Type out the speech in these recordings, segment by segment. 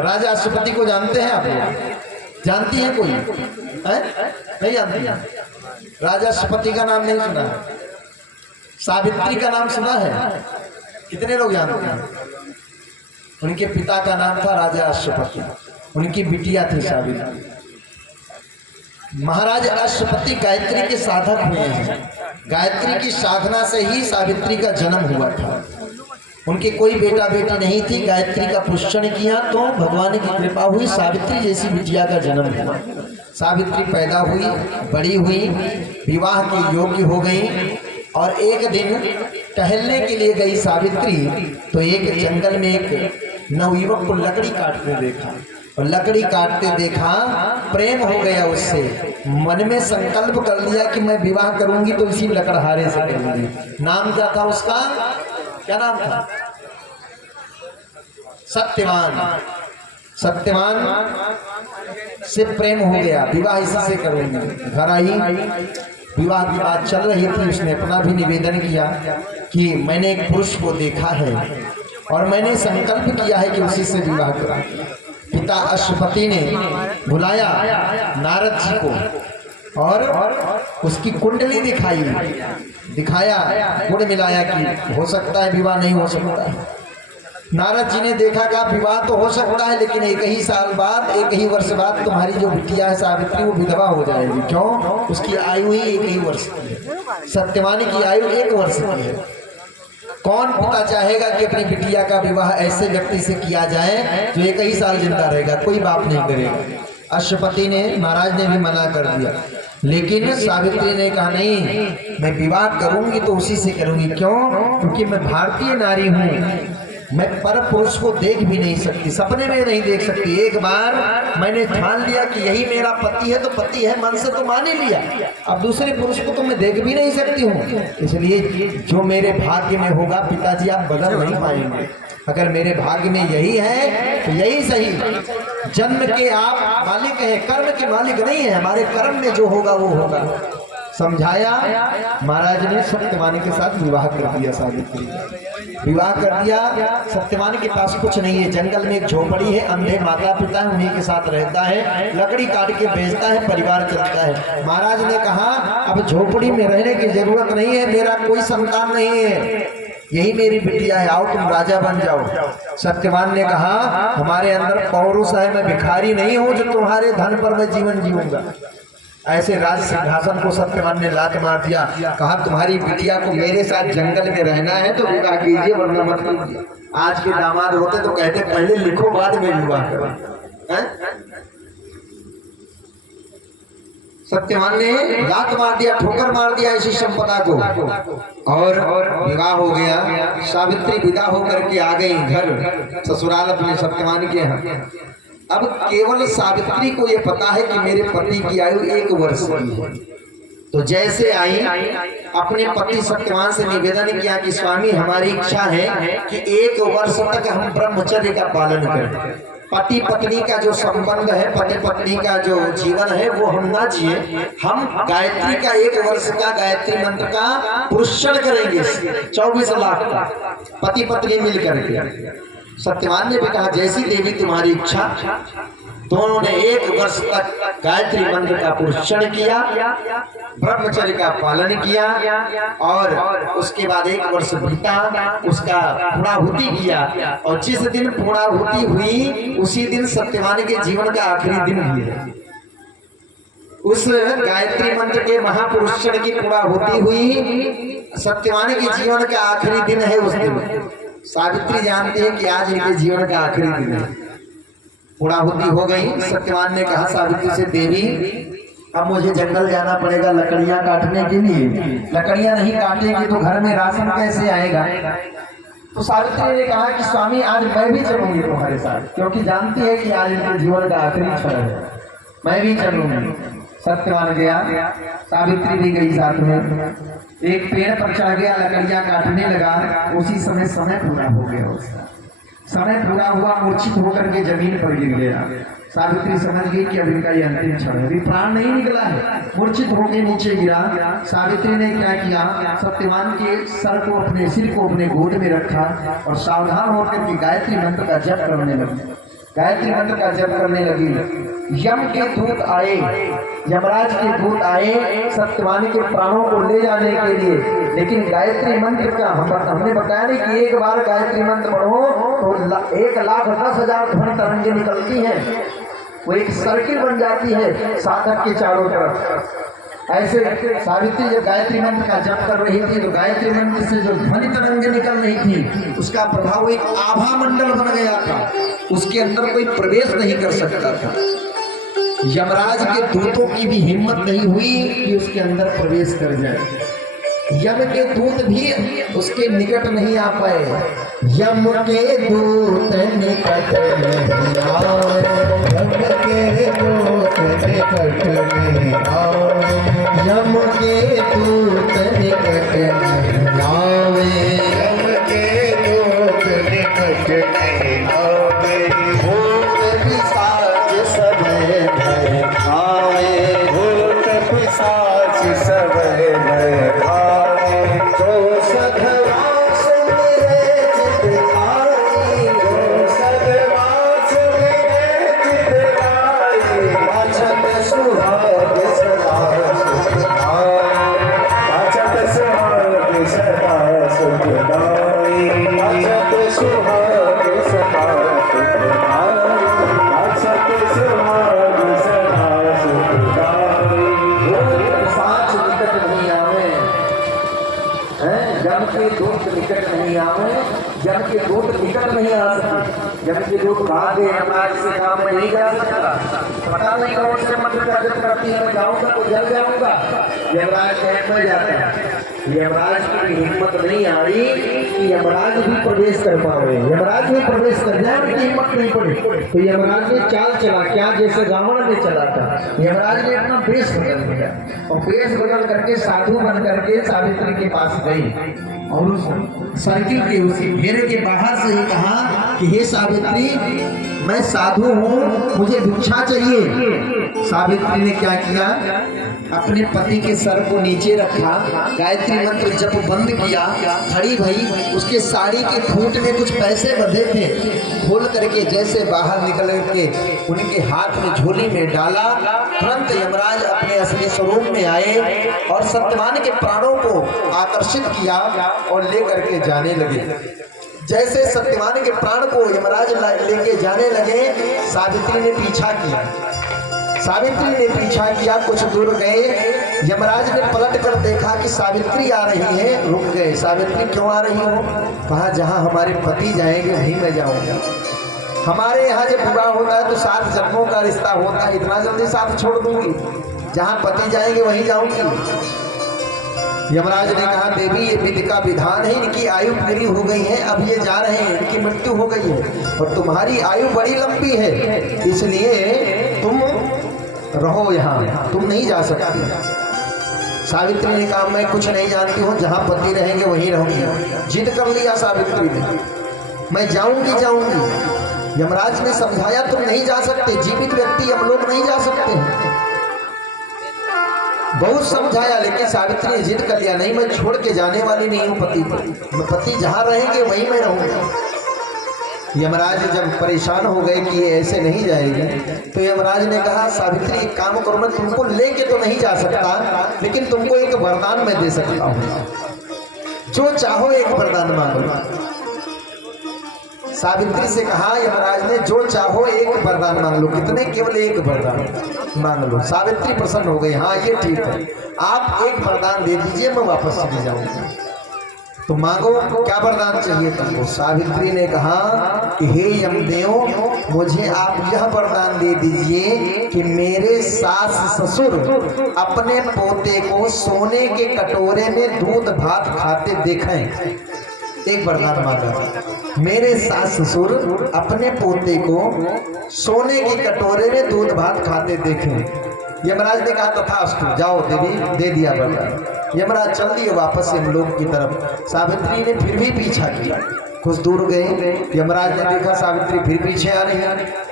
राजा अश्वपति को जानते हैं आप लोग? जानती है कोई है? नहीं जानती है? राजा अश्वपति का नाम नहीं सुना है? सावित्री का नाम सुना है? कितने लोग जानते हैं? उनके पिता का नाम था राजा अश्वपति, उनकी बिटिया थी सावित्री। महाराज अश्वपति गायत्री के साधक हुए हैं। गायत्री की साधना से ही सावित्री का जन्म हुआ था। उनके कोई बेटा बेटी नहीं थी। गायत्री का पुष्करण किया तो भगवान की कृपा हुई, सावित्री जैसी बिटिया का जन्म हुआ। सावित्री पैदा हुई, बड़ी हुई, विवाह के योग्य हो गई। और एक दिन टहलने के लिए गई सावित्री तो एक जंगल में एक नवयुवक को लकड़ी काटते देखा, और लकड़ी काटते देखा, प्रेम हो गया उससे। मन में संकल्प कर लिया कि मैं विवाह करूंगी तो इसी लकड़हारे से करूंगी। नाम क्या था उसका? क्या नाम था? सत्यवान। सत्यवान से प्रेम हो गया, विवाह इसी से करूंगी। घर आई, विवाह की बात चल रही थी। उसने अपना भी निवेदन किया कि मैंने एक पुरुष को देखा है और मैंने संकल्प किया है कि उसी से विवाह करूं। पिता अश्वपति ने बुलाया नारद जी को और उसकी कुंडली दिखाया, गुण मिलाया कि हो सकता है विवाह, नहीं हो सकता है। नारद जी ने देखा, कहा विवाह तो हो सकता है, लेकिन एक ही साल बाद, एक ही वर्ष बाद तुम्हारी जो बिटिया है सावित्री वो विधवा हो जाएगी। क्यों? उसकी आयु ही एक ही वर्ष की है। सत्यवान की आयु 1 वर्ष की है। कौन पिता चाहेगा कि अपनी बिटिया का विवाह ऐसे व्यक्ति से किया जाए जो 1 ही साल जिंदा रहेगा? कोई बाप नहीं करेगा। अश्वपति ने, महाराज ने भी मना कर दिया, लेकिन सावित्री ने कहा नहीं, मैं विवाह करूंगी तो उसी से करूंगी। क्यों? क्योंकि मैं भारतीय नारी हूँ, मैं पर पुरुष को देख भी नहीं सकती, सपने में नहीं देख सकती। एक बार मैंने ठान लिया कि यही मेरा पति है तो पति है, मन से तो मान ही लिया। अब दूसरे पुरुष को तो मैं देख भी नहीं सकती हूँ, इसलिए जो मेरे भाग्य में होगा पिताजी आप बदल नहीं पाएंगे। अगर मेरे भाग्य में यही है तो यही सही। जन्म के आप मालिक हैं, कर्म के मालिक नहीं है। हमारे कर्म में जो होगा वो होगा। समझाया। महाराज ने सत्यवान के साथ विवाह कर दिया। सावित्री विवाह कर दिया। सत्यवान के पास कुछ नहीं है, जंगल में एक झोपड़ी है, अंधे माता पिता है, उन्हीं के साथ रहता है, लकड़ी काट के बेचता है, परिवार चलता है। महाराज ने कहा अब झोपड़ी में रहने की जरूरत नहीं है, मेरा कोई संतान नहीं है, यही मेरी बिटिया है, आओ तुम राजा बन जाओ। सत्यवान ने कहा हमारे अंदर पौरुष है, मैं भिखारी नहीं हूँ जो तुम्हारे धन पर मैं जीवन जीऊंगा। ऐसे राज सिंहासन को सत्यवान ने लात मार दिया। कहा तुम्हारी बिटिया को मेरे साथ जंगल में रहना है तो विवाह कीजिए, वरना मत कीजिए। आज के दामाद होते तो कहते पहले लिखो बाद में विवाह करो। सत्यवान ने लात मार दिया, ठोकर मार दिया ऐसी संपदा को, और विवाह हो गया। सावित्री विदा होकर के आ गई घर, ससुराल अपने सत्यवान के यहाँ। अब केवल सावित्री को ये पता है कि मेरे पति की आयु 1 वर्ष की है। तो जैसे आई, अपने पति सत्यवान से निवेदन किया कि स्वामी हमारी इच्छा है कि 1 वर्ष तक हम ब्रह्मचर्य का पालन करें। पति पत्नी का जो संबंध है, पति पत्नी का जो जीवन है वो हम ना जिए, हम गायत्री का 1 वर्ष का गायत्री मंत्र का पुष्करण करेंगे 24 लाख का, पति पत्नी मिल करके। सत्यवान ने भी कहा जैसी देवी तुम्हारी इच्छा। दोनों ने 1 वर्ष तक गायत्री मंत्र का पुष्करण किया, ब्रह्मचर्य का पालन किया, और उसके बाद 1 वर्ष बीता, उसका पूर्णाहुति किया। और जिस दिन पूर्णाहुति हुई उसी दिन सत्यवान के जीवन का आखिरी दिन भी है। उस गायत्री मंत्र के महापुरुषण की पूर्णाहुति हुई, सत्यवान के जीवन का आखिरी दिन है उस दिन। सावित्री जानती है कि आज इनके जीवन का आखिरी दिन है। पूर्णाहुति हो गई। सत्यवान ने कहा सावित्री से देवी अब मुझे जंगल जाना पड़ेगा लकड़ियां काटने के लिए, लकड़ियां नहीं काटेंगे तो घर में राशन कैसे आएगा? तो सावित्री ने कहा कि स्वामी आज मैं भी चलूंगी तुम्हारे साथ, क्योंकि जानती है कि आज इनके जीवन का आखिरी क्षण है, मैं भी चलूंगी। सत्यवान गया, सावित्री भी गई साथ में। एक पेड़ पर चढ़ गया, लकड़ियां काटने लगा। उसी समय पूरा हो गया उसका। समय पूरा हुआ, मूर्छित होकर के जमीन पर गिर गया। सावित्री समझ गई कि अब इनका ये अंतिम क्षण है, अभी प्राण नहीं निकला है। मूर्छित होकर नीचे गिरा। सावित्री ने क्या किया, सत्यवान के सर को, अपने सिर को अपने गोद में रखा और सावधान होकर के गायत्री मंत्र का जप करने लगी। गायत्री मंत्र का जप करने लगी। यम के दूत आए, यमराज के दूत आए सत्यवान के प्राणों को ले जाने के लिए। लेकिन गायत्री मंत्र का हमने बताया नहीं कि एक बार गायत्री मंत्र पढ़ो तो 1,10,000 ध्वनि तरंगे निकलती हैं। वो एक सर्किल बन जाती है साधक के चारों तरफ। ऐसे सावित्री जब गायत्री मंत्र का जप कर रही थी तो गायत्री मंत्र से जो ध्वनि तरंगे निकल रही थी उसका प्रभाव एक आभा मंडल बन गया था। उसके अंदर कोई प्रवेश नहीं कर सकता था। यमराज के दूतों की भी हिम्मत नहीं हुई कि उसके अंदर प्रवेश कर जाए। यम के दूत भी उसके निकट नहीं आ पाए। यम के दूत निकट नहीं आए, यम के दूत निकट नहीं आए, यम के दूत निकट नहीं आवे, यम के दूत निकट नहीं आवे। भूत पिशाच सब भय खाए, भूत पिशाच सब भय खाए। तो सधवास मेरे चित आई, तो सधवास मेरे चित आई। अछत सुहाग सदा सुखदाई, अछत सुहाग सदा सुखदाई, अछत सुहाग सदा सुखदाई, अछत सुहाग सदा सुखदाई। भूत पिशाच निकट नहीं आवे, जम के दूत निकट नहीं आवे, जम के दूत निकट नहीं आ सके। जम के दूत भाग गए, यमराज से काम में नहीं जा सकता। पता नहीं कौन से मंत्र का जप करती है, मैं जाऊंगा तो जल जाऊंगा। यमराज कैंप में जाता है। यमराज की हिम्मत नहीं आ रही कि यमराज भी प्रवेश कर पावे। यमराज भी प्रवेश कर जाए, उनकी हिम्मत नहीं पड़ी। तो यमराज ने चाल चला, क्या जैसे रावण ने चला था। यमराज ने अपना वेश बदल दिया और वेश बदल करके साधु बन करके सावित्री के पास गई और उस सर्किल के उसी घेरे के बाहर से ही कहा कि हे सावित्री, मैं साधु हूँ, मुझे भिक्षा चाहिए। सावित्री ने क्या किया, अपने पति के सर को नीचे रखा, गायत्री मंत्र जप बंद किया, खड़ी भई। उसके साड़ी के खूंट में कुछ पैसे बंधे थे, खोल करके जैसे बाहर निकल के उनके हाथ में झोली में डाला। तुरंत यमराज अपने असली स्वरूप में आए और सत्यवान के प्राणों को आकर्षित किया और लेकर के जाने लगे। जैसे सत्यवान के प्राण को यमराज लेके जाने लगे, सावित्री ने पीछा किया। सावित्री ने पीछा किया, कुछ दूर गए। यमराज ने पलट कर देखा कि सावित्री आ रही है, रुक गए। सावित्री क्यों आ रही हो? कहा जहाँ हमारे पति जाएंगे वहीं मैं जाऊंगा। हमारे यहाँ जब विवाह होता है तो 7 जन्मों का रिश्ता होता है, इतना जल्दी साथ छोड़ दूंगी? जहाँ पति जाएंगे वहीं जाऊंगी। यमराज ने कहा देवी, ये विधि का विधान है, इनकी आयु पूरी हो गई है, अब ये जा रहे हैं, इनकी मृत्यु हो गई है और तुम्हारी आयु बड़ी लंबी है, इसलिए तुम रहो यहाँ, तुम नहीं जा सकती। सावित्री ने कहा मैं कुछ नहीं जानती हूँ, जहाँ पति रहेंगे वहीं रहूंगी। जिद कर लिया सावित्री ने, मैं जाऊंगी जाऊंगी। यमराज ने समझाया तुम नहीं जा सकते, जीवित व्यक्ति हम लोग नहीं जा सकते हैं। बहुत समझाया लेकिन सावित्री ने जिद कर लिया, नहीं मैं छोड़ के जाने वाली नहीं हूँ पति को, पति जहाँ रहेंगे वहीं मैं रहूंगा। यमराज जब परेशान हो गए कि ये ऐसे नहीं जाएगी तो यमराज ने कहा सावित्री एक काम करो, मैं तुमको लेके तो नहीं जा सकता लेकिन तुमको एक वरदान मैं दे सकता हूँ, जो चाहो एक वरदान मांगो। सावित्री से कहा यमराज ने जो चाहो एक वरदान मांग लो। कितने? केवल एक वरदान मांग लो। सावित्री प्रसन्न हो गई, हाँ ये ठीक है, आप एक वरदान दे दीजिए, मैं वापस चली जाऊंगी। तो मांगो, क्या वरदान चाहिए तुमको? सावित्री ने कहा कि हे यमदेव, मुझे आप यह वरदान दे दीजिए कि मेरे सास ससुर अपने पोते को सोने के कटोरे में दूध भात खाते देखें। एक वरदान मांगा, मेरे सास ससुर अपने पोते को सोने के कटोरे में दूध भात खाते देखें। यमराज ने कहा तथास्तु, जाओ देवी, दे दिया वरदान। यमराज चल दिए वापस यमलोक की तरफ। सावित्री ने फिर भी पीछा किया, कुछ दूर गए, यमराज ने देखा सावित्री फिर पीछे आ रही।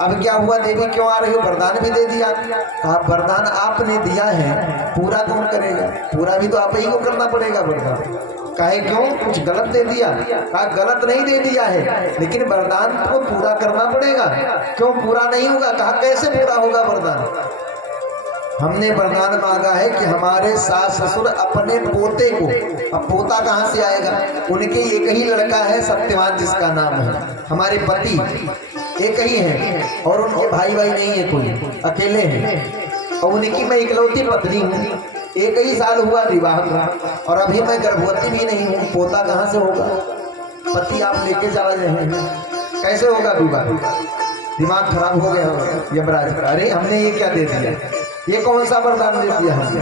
अब क्या हुआ, देवी क्यों आ रही हो? वरदान भी दे दिया। कहा वरदान आपने दिया है, पूरा कौन करेगा? पूरा भी तो आप ही को करना पड़ेगा वरदान। कहे क्यों, कुछ गलत दे दिया? कहा गलत नहीं दे दिया है, लेकिन वरदान को पूरा करना पड़ेगा। क्यों पूरा नहीं होगा? कहा कैसे पूरा होगा वरदान? हमने वरदान मांगा है कि हमारे सास ससुर अपने पोते को, अब पोता कहाँ से आएगा? उनके एक ही लड़का है सत्यवान जिसका नाम है, हमारे पति एक ही है और उनके भाई नहीं है, कोई अकेले हैं और उनकी मैं इकलौती पत्नी हूँ। एक ही साल हुआ विवाह का और अभी मैं गर्भवती भी नहीं हूँ, पोता कहाँ से होगा? पति आप लेके चला रहे हैं, कैसे होगा विवाह? दिमाग खराब हो गया यमराज का। अरे हमने ये क्या दे दिया, ये कौन सा वरदान दे दिया हमने?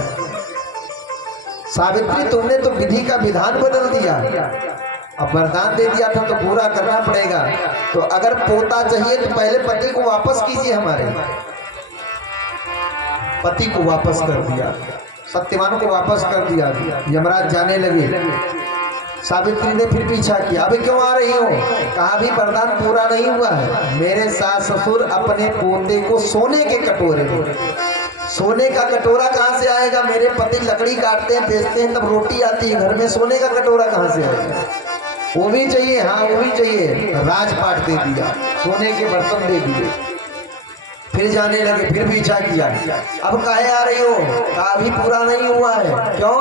सावित्री तुमने तो विधि का विधान बदल दिया। अब वरदान दे दिया था तो पूरा करना पड़ेगा। तो अगर पोता चाहिए तो पहले पति को वापस कीजिए। हमारे पति को वापस कर दिया, सत्यवान को वापस कर दिया। यमराज जाने लगे, सावित्री ने फिर पीछा किया। अभी क्यों आ रही हो? कहा भी वरदान पूरा नहीं हुआ है। मेरे सास ससुर अपने पोते को सोने के कटोरे में, सोने का कटोरा कहाँ से आएगा? मेरे पति लकड़ी काटते हैं, बेचते हैं, तब रोटी आती है घर में, सोने का कटोरा कहाँ से आएगा? वो भी चाहिए, हाँ वो भी चाहिए। राजपाट दे दिया, सोने के बर्तन दे दिए। फिर जाने लगे, फिर पीछा किया। अब काहे आ रही हो? कहा अभी पूरा नहीं हुआ है। क्यों?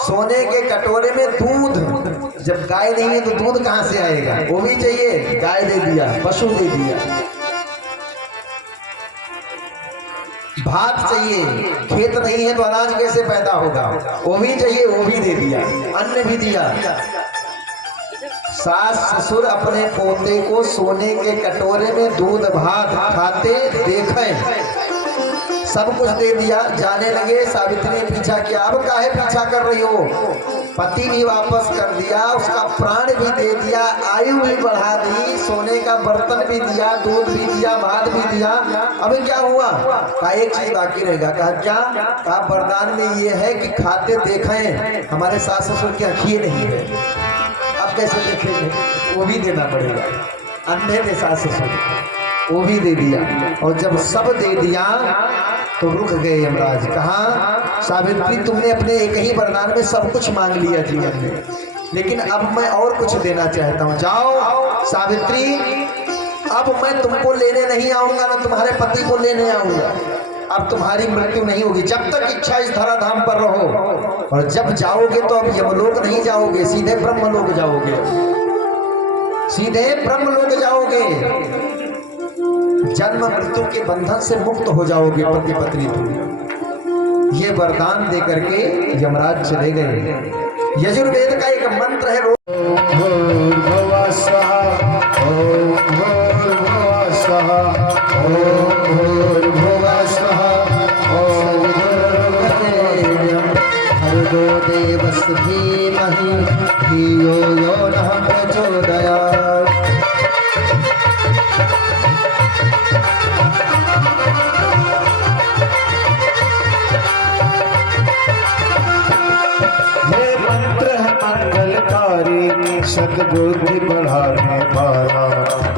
सोने के कटोरे में दूध, जब गाय नहीं है तो दूध कहाँ से आएगा? वो भी चाहिए, गाय दे दिया, पशु दे दिया। भात चाहिए, खेत नहीं है तो अनाज कैसे पैदा होगा? वो भी चाहिए, वो भी दे दिया, अन्न भी दिया। सास ससुर अपने पोते को सोने के कटोरे में दूध भात खाते देखे, सब कुछ दे दिया। जाने लगे, सावित्री ने पीछा किया। अब काहे पीछा कर रही हो? पति भी वापस कर दिया, उसका प्राण भी दे दिया, आयु भी बढ़ा दी, सोने का बर्तन भी दिया, दूध भी दिया, भात भी दिया। अब क्या हुआ? कहा एक चीज बाकी रहेगा। कहा क्या? कहा वरदान में ये है कि खाते देखें, हमारे सास ससुर की आँखें नहीं है। अब कैसे देखेंगे? वो भी देना पड़ेगा। अंधे थे सास ससुर, वो भी दे दिया। और जब सब दे दिया तो रुक गए यमराज। कहा सावित्री तुमने अपने एक ही वरदान में सब कुछ मांग लिया जीवन में, लेकिन अब मैं और कुछ देना चाहता हूँ। जाओ सावित्री, अब मैं तुमको लेने नहीं आऊंगा, ना तुम्हारे पति को लेने आऊंगा। अब तुम्हारी मृत्यु नहीं होगी, जब तक इच्छा इस धराधाम पर रहो। और जब जाओगे तो अब यमलोक नहीं जाओगे, सीधे ब्रह्मलोक जाओगे, सीधे ब्रह्मलोक जाओगे। जन्म मृत्यु के बंधन से मुक्त हो जाओगे पति पत्नी तुम। ये वरदान दे करके यमराज चले गए। यजुर्वेद का एक मंत्र है, देवस्य धीमहि धियो यो नः प्रचोदयात्। ये मंत्र है मंगलकारी, सद्बुद्धि बढ़ाने वाला।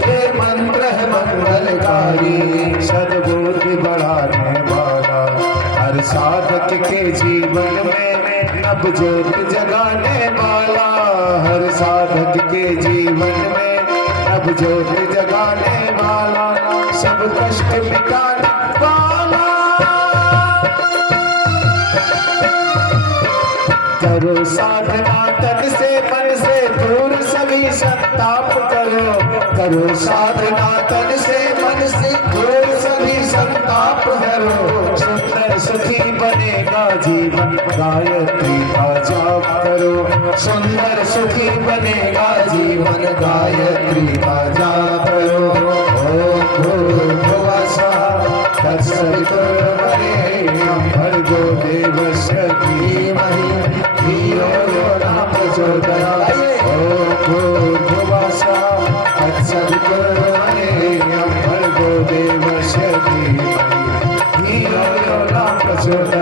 ये मंत्र है मंगलकारी, सद्बुद्धि बढ़ाने वाला। हर साधक के जीवन में नव ज्योत जगाने वाला। हर साधक के जीवन में नव ज्योत जगाने वाला, सब कष्ट मिटाने वाला। करो साधना तन से मन से दूर सभी संताप करो। करो साधना तन से मन से दूर सभी संताप करो। सुंदर सुखी बनेगा जीवन, गायत्री का जाप करो। सुंदर सुखी बनेगा जीवन, गायत्री का जाप करो। ओम भूर्भुवः स्वः तत्सवितुर्वरेण्यं भर्गो देवस्य धीमहि धियो यो नः प्रचोदयात्। ओम भूर्भुवः स्वः तत्सवितुर्वरेण्यं भर्गो देवस्य धीमहि धियो यो नः प्रचोदयात्।